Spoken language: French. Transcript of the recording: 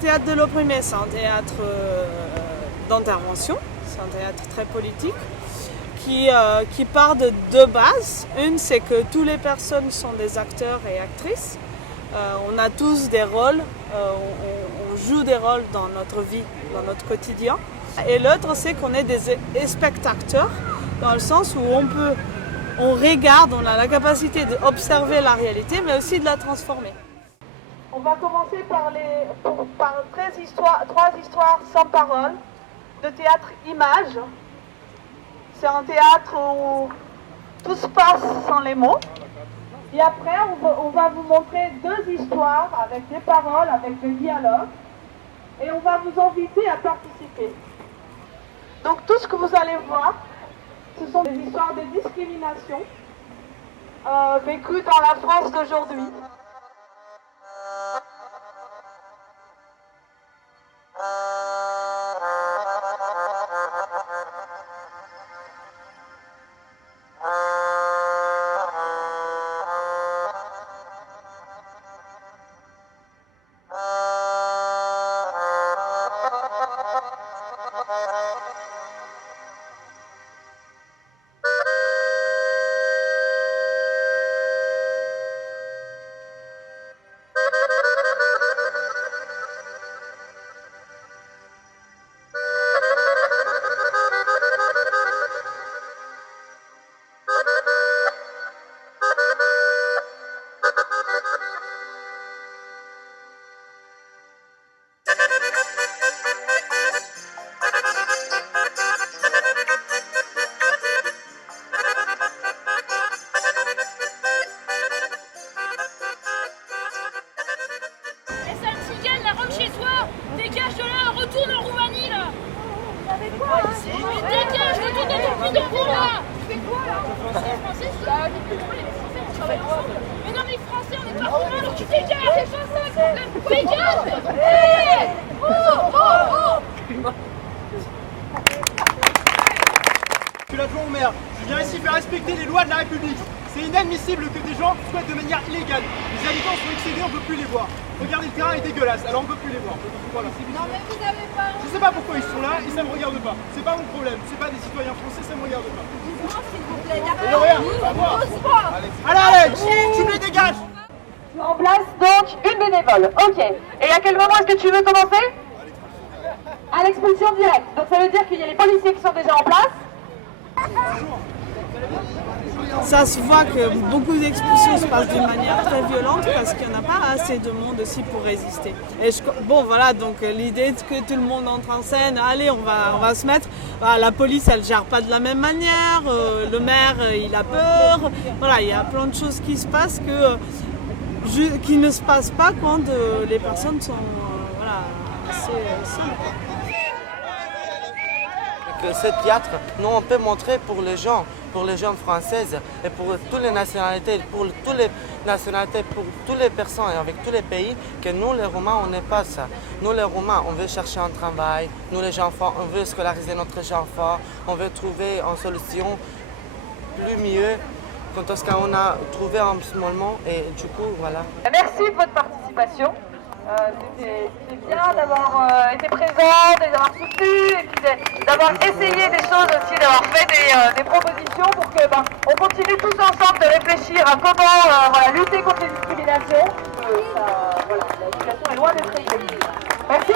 théâtre de l'opprimé, c'est un théâtre d'intervention, c'est un théâtre très politique qui part de deux bases. Une, c'est que toutes les personnes sont des acteurs et actrices. On a tous des rôles, on joue des rôles dans notre vie, dans notre quotidien. Et l'autre, c'est qu'on est des spectateurs, dans le sens où on regarde, on a la capacité d'observer la réalité, mais aussi de la transformer. On va commencer par trois histoires sans parole, de théâtre image. C'est un théâtre où tout se passe sans les mots. Et après, on va vous montrer deux histoires avec des paroles, avec des dialogues. Et on va vous inviter à participer. Donc tout ce que vous allez voir, ce sont des histoires de discrimination vécues dans la France d'aujourd'hui. Chez toi, dégage de là, retourne en Roumanie là. Mais dégage, retourne dans ton puits d'enfant là. Tu fais quoi là? Français, les Français, on travaille ensemble. Mais non, mais Français, on n'est pas roumains, alors tu dégages. C'est pas ça le problème. Dégage. Hé. Je suis l'adjoint au maire. Je viens ici faire respecter les lois de la République. C'est inadmissible que des gens squattent de manière illégale. Les habitants sont excédés, on ne peut plus les voir. Regardez, le terrain est dégueulasse, alors on ne peut plus les voir. Voilà. Non mais vous avez pas... Je sais pas pourquoi ils sont là et ça me regarde pas. C'est pas mon problème. C'est pas des citoyens français, ça me regarde pas. Dites-moi s'il vous plaît, Mais rien, au revoir. Allez, Alex, tu me les dégages. En place donc une bénévole. Ok. Et à quel moment est-ce que tu veux commencer? À l'expulsion directe. Donc ça veut dire qu'il y a les policiers qui sont déjà en place. Ça se voit que beaucoup d'expulsions se passent d'une manière très violente parce qu'il n'y en a pas assez de monde aussi pour résister. Et bon voilà, donc l'idée que tout le monde entre en scène, allez on va se mettre, la police elle gère pas de la même manière, le maire il a peur, voilà il y a plein de choses qui se passent qui ne se passent pas quand les personnes sont assez seules. Que ce théâtre, nous on peut montrer pour les gens françaises et pour toutes les nationalités, pour toutes les personnes et avec tous les pays, que nous les Roumains on n'est pas ça. Nous les Roumains on veut chercher un travail, nous les enfants on veut scolariser notre enfant, on veut trouver une solution plus mieux que ce qu'on a trouvé en ce moment et du coup voilà. Merci de votre participation. C'était bien d'avoir été présent, d'avoir soutenu et puis d'avoir essayé des choses aussi, d'avoir fait des propositions pour que on continue tous ensemble de réfléchir à comment lutter contre les discriminations. La situation est loin d'être réglée. Merci.